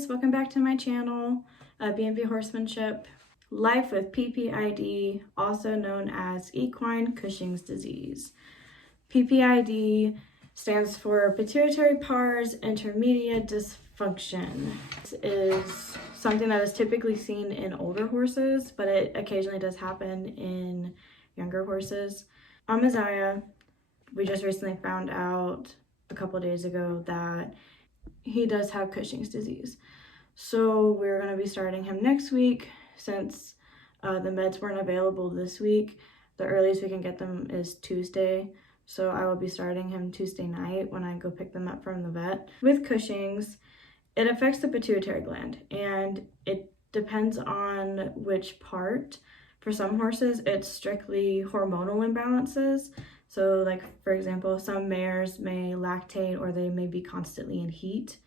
guys, welcome back to my channel, B&B Horsemanship. Life with PPID, also known as equine Cushing's disease. PPID stands for pituitary pars intermedia dysfunction. This is something that is typically seen in older horses, but it occasionally does happen in younger horses. Amaziah, we just recently found out a couple days ago that he does have Cushing's disease. So we're going to be starting him next week since the meds weren't available this week. The earliest we can get them is Tuesday. So I will be starting him Tuesday night when I go pick them up from the vet. With Cushing's, it affects the pituitary gland and it depends on which part. For some horses, it's strictly hormonal imbalances. So like, for example, some mares may lactate or they may be constantly in heat.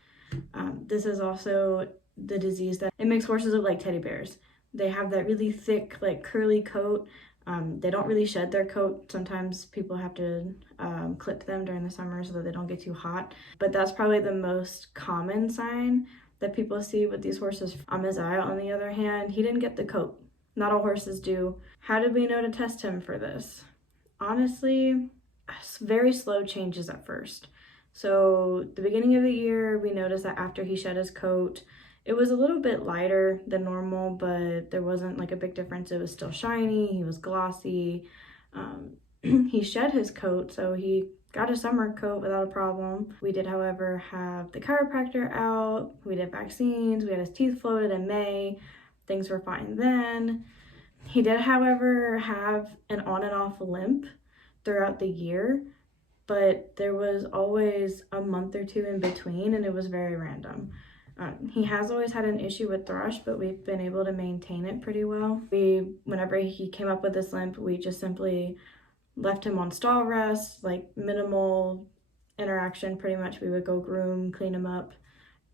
This is also the disease that it makes horses look like teddy bears. They have that really thick, like curly coat. They don't really shed their coat. Sometimes people have to clip them during the summer so that they don't get too hot. But that's probably the most common sign that people see with these horses. Amaziah, on the other hand, he didn't get the coat. Not all horses do. How did we know to test him for this? Honestly, very slow changes at first. So the beginning of the year, we noticed that after he shed his coat, it was a little bit lighter than normal, but there wasn't like a big difference. It was still shiny, he was glossy. He shed his coat, so he got a summer coat without a problem. We did, however, have the chiropractor out, we did vaccines, we had his teeth floated in May. Things were fine then. He did, however, have an on and off limp throughout the year, but there was always a month or two in between and it was very random. He has always had an issue with thrush, but we've been able to maintain it pretty well. Whenever he came up with this limp, we just simply left him on stall rest, like minimal interaction pretty much. We would go groom, clean him up,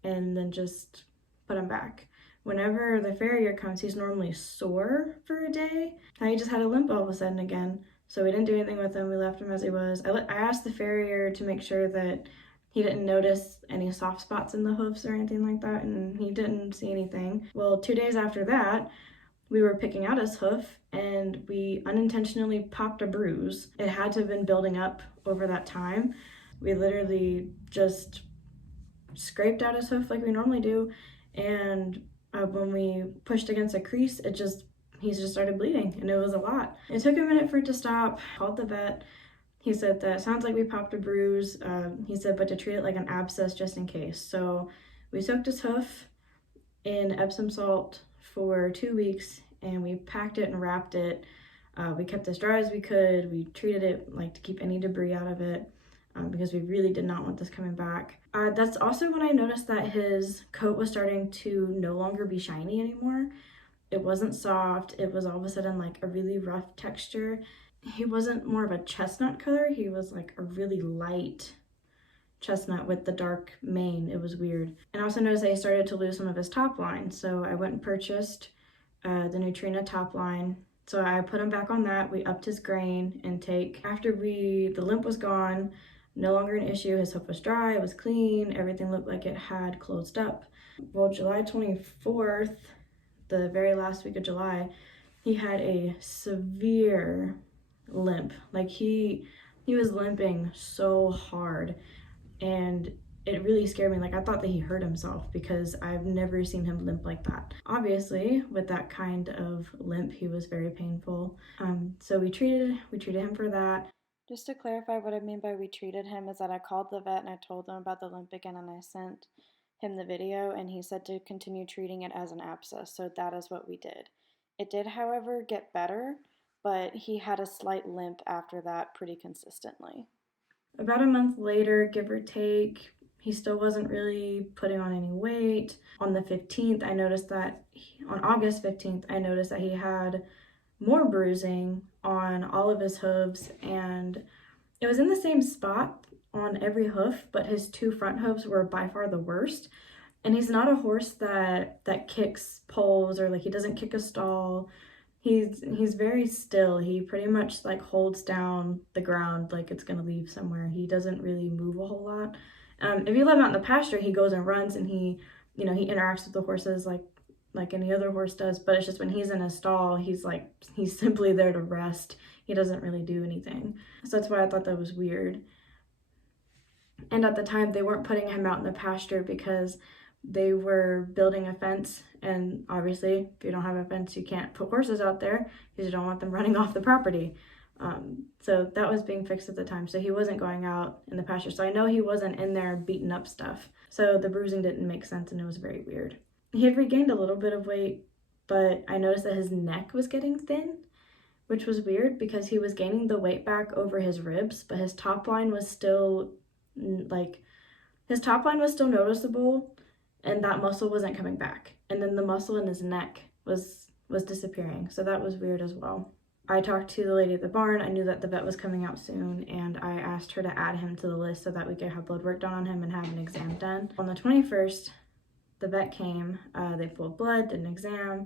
and then just put him back. Whenever the farrier comes, he's normally sore for a day. Now he just had a limp all of a sudden again. So we didn't do anything with him. We left him as he was. I asked the farrier to make sure that he didn't notice any soft spots in the hoofs or anything like that, and he didn't see anything. Well, 2 days after that, we were picking out his hoof and we unintentionally popped a bruise. It had to have been building up over that time. We literally just scraped out his hoof like we normally do, and when we pushed against a crease, he just started bleeding, and it was a lot. It took a minute for it to stop. Called the vet. He said that sounds like we popped a bruise. He said, but to treat it like an abscess just in case. So we soaked his hoof in Epsom salt for 2 weeks, and we packed it and wrapped it. We kept it as dry as we could. We treated it like to keep any debris out of it. Because we really did not want this coming back. That's also when I noticed that his coat was starting to no longer be shiny anymore. It wasn't soft. It was all of a sudden like a really rough texture. He wasn't more of a chestnut color. He was like a really light chestnut with the dark mane. It was weird. And I also noticed that he started to lose some of his top line. So I went and purchased the Nutrina top line. So I put him back on that. We upped his grain intake. After the limp was gone, no longer an issue. His hoof was dry, it was clean, everything looked like it had closed up. Well, July 24th, the very last week of July, he had a severe limp. Like he was limping so hard, and it really scared me. Like I thought that he hurt himself because I've never seen him limp like that. Obviously, with that kind of limp, he was very painful. So we treated him for that. Just to clarify what I mean by we treated him is that I called the vet and I told him about the limp again, and I sent him the video, and he said to continue treating it as an abscess. So that is what we did. It did, however, get better, but he had a slight limp after that pretty consistently. About a month later, give or take, he still wasn't really putting on any weight. On the 15th, I noticed that, on August 15th, I noticed that he had more bruising on all of his hooves, and it was in the same spot on every hoof, but his 2 front hooves were by far the worst. And he's not a horse that kicks poles, or like he doesn't kick a stall. He's very still. He pretty much like holds down the ground like it's gonna leave somewhere. He doesn't really move a whole lot. If you let him out in the pasture, he goes and runs and he he interacts with the horses like any other horse does, but it's just when he's in a stall, he's simply there to rest. He doesn't really do anything. So that's why I thought that was weird. And at the time, they weren't putting him out in the pasture because they were building a fence. And obviously, if you don't have a fence, you can't put horses out there because you don't want them running off the property. So that was being fixed at the time. So he wasn't going out in the pasture. So I know he wasn't in there beating up stuff. So the bruising didn't make sense, and it was very weird. He had regained a little bit of weight, but I noticed that his neck was getting thin, which was weird because he was gaining the weight back over his ribs, but his top line was still noticeable, and that muscle wasn't coming back. And then the muscle in his neck was disappearing. So that was weird as well. I talked to the lady at the barn. I knew that the vet was coming out soon, and I asked her to add him to the list so that we could have blood work done on him and have an exam done. On the 21st, the vet came, they pulled blood, did an exam,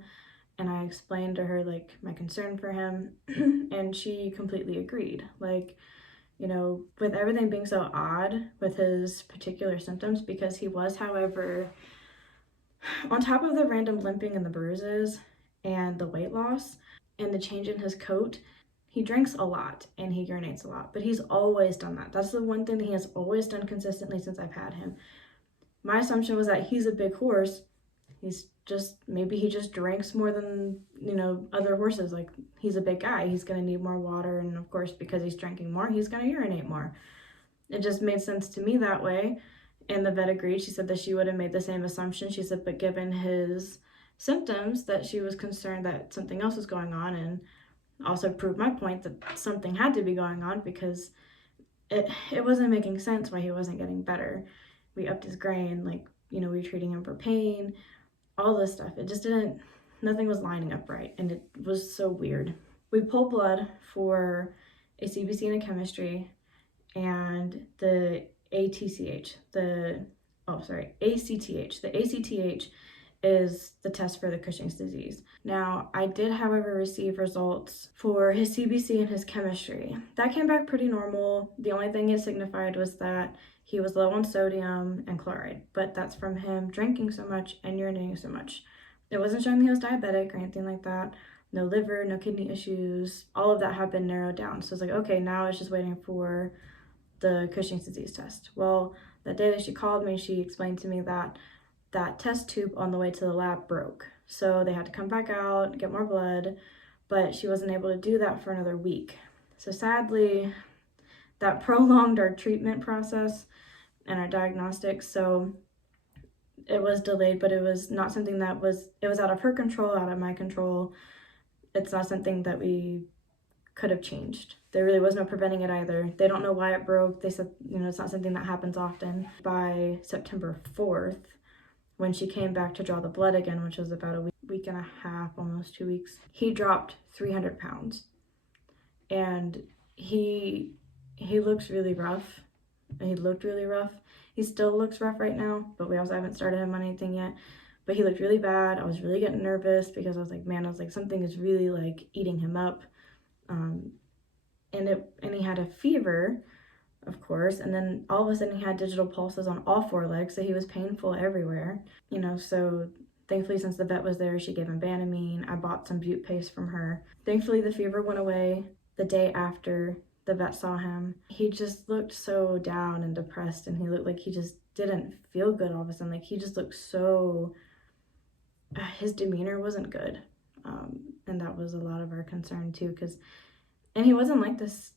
and I explained to her my concern for him, and she completely agreed. With everything being so odd with his particular symptoms, because he was, however, on top of the random limping and the bruises and the weight loss and the change in his coat, he drinks a lot and he urinates a lot, but he's always done that. That's the one thing that he has always done consistently since I've had him. My assumption was that he's a big horse. Maybe he just drinks more than, other horses. He's a big guy. He's going to need more water. And of course, because he's drinking more, he's going to urinate more. It just made sense to me that way. And the vet agreed. She said that she would have made the same assumption. She said, but given his symptoms, that she was concerned that something else was going on, and also proved my point that something had to be going on because it wasn't making sense why he wasn't getting better. We upped his grain, we were treating him for pain, all this stuff. It just nothing was lining up right, and it was so weird. We pulled blood for a CBC and a chemistry, and the ACTH. The ACTH is the test for the Cushing's disease. Now, I did, however, receive results for his CBC and his chemistry. That came back pretty normal. The only thing it signified was that he was low on sodium and chloride, but that's from him drinking so much and urinating so much. It wasn't showing that he was diabetic or anything like that. No liver, no kidney issues. All of that had been narrowed down. So it's okay, now it's just waiting for the Cushing's disease test. Well, the day that she called me, she explained to me that that test tube on the way to the lab broke. So they had to come back out, get more blood, but she wasn't able to do that for another week. So sadly, that prolonged our treatment process and our diagnostics. So it was delayed, but it was not something it was out of her control, out of my control. It's not something that we could have changed. There really was no preventing it either. They don't know why it broke. They said, it's not something that happens often. By September 4th, when she came back to draw the blood again, which was about a week and a half, almost 2 weeks, he dropped 300 pounds. And he looks really rough. He looked really rough. He still looks rough right now, but we also haven't started him on anything yet. But he looked really bad. I was really getting nervous because I was like, something is really eating him up. And he had a fever, of course, and then all of a sudden he had digital pulses on all 4 legs, so he was painful everywhere. So thankfully, since the vet was there, she gave him Banamine. I bought some Butte paste from her. Thankfully, the fever went away the day after the vet saw him. He just looked so down and depressed, and he looked like he just didn't feel good all of a sudden. He just looked so... his demeanor wasn't good. And that was a lot of our concern too, and he wasn't like this,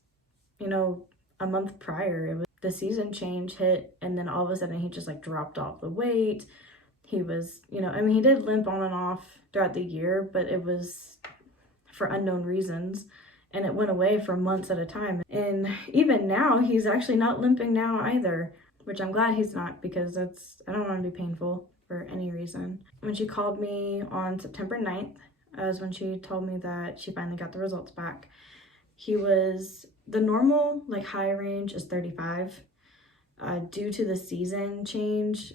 a month prior. It was the season change hit, and then all of a sudden he just dropped off the weight. He was, he did limp on and off throughout the year, but it was for unknown reasons, and it went away for months at a time. And even now, he's actually not limping now either, which I'm glad he's not, because I don't want to be painful for any reason. When she called me on September 9th, was when she told me that she finally got the results back. The normal high range is 35. Due to the season change,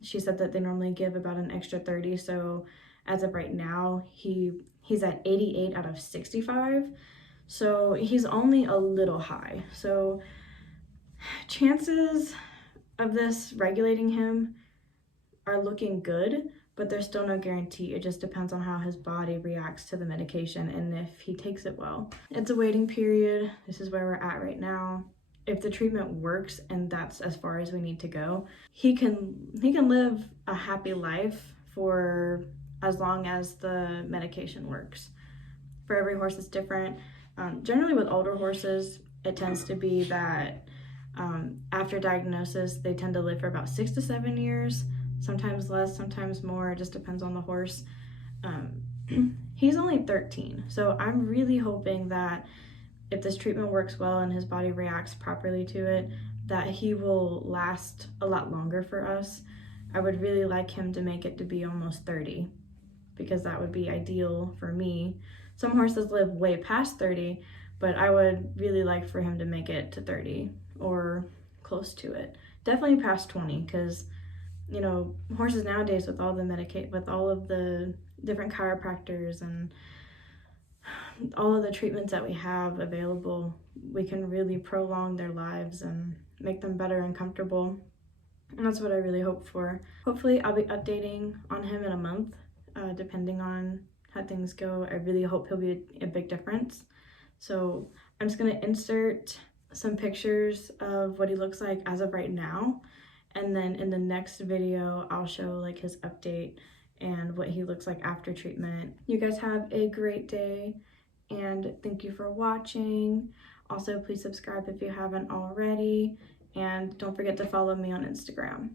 she said that they normally give about an extra 30. So as of right now, he's at 88 out of 65. So he's only a little high. So chances of this regulating him are looking good, but there's still no guarantee. It just depends on how his body reacts to the medication and if he takes it well. It's a waiting period. This is where we're at right now. If the treatment works and that's as far as we need to go, he can live a happy life for as long as the medication works. For every horse it's different. Generally with older horses, it tends to be that after diagnosis, they tend to live for about 6 to 7 years, sometimes less, sometimes more. It just depends on the horse. He's only 13, so I'm really hoping that if this treatment works well and his body reacts properly to it, that he will last a lot longer for us. I would really like him to make it to be almost 30, because that would be ideal for me. Some horses live way past 30, but I would really like for him to make it to 30 or close to it. Definitely past 20, because you know, horses nowadays with all of the different chiropractors and all of the treatments that we have available, we can really prolong their lives and make them better and comfortable. And that's what I really hope for. Hopefully I'll be updating on him in a month, depending on how things go. I really hope he'll be a big difference. So I'm just gonna insert some pictures of what he looks like as of right now. And then in the next video, I'll show like his update and what he looks like after treatment. You guys have a great day and thank you for watching. Also, please subscribe if you haven't already, and don't forget to follow me on Instagram.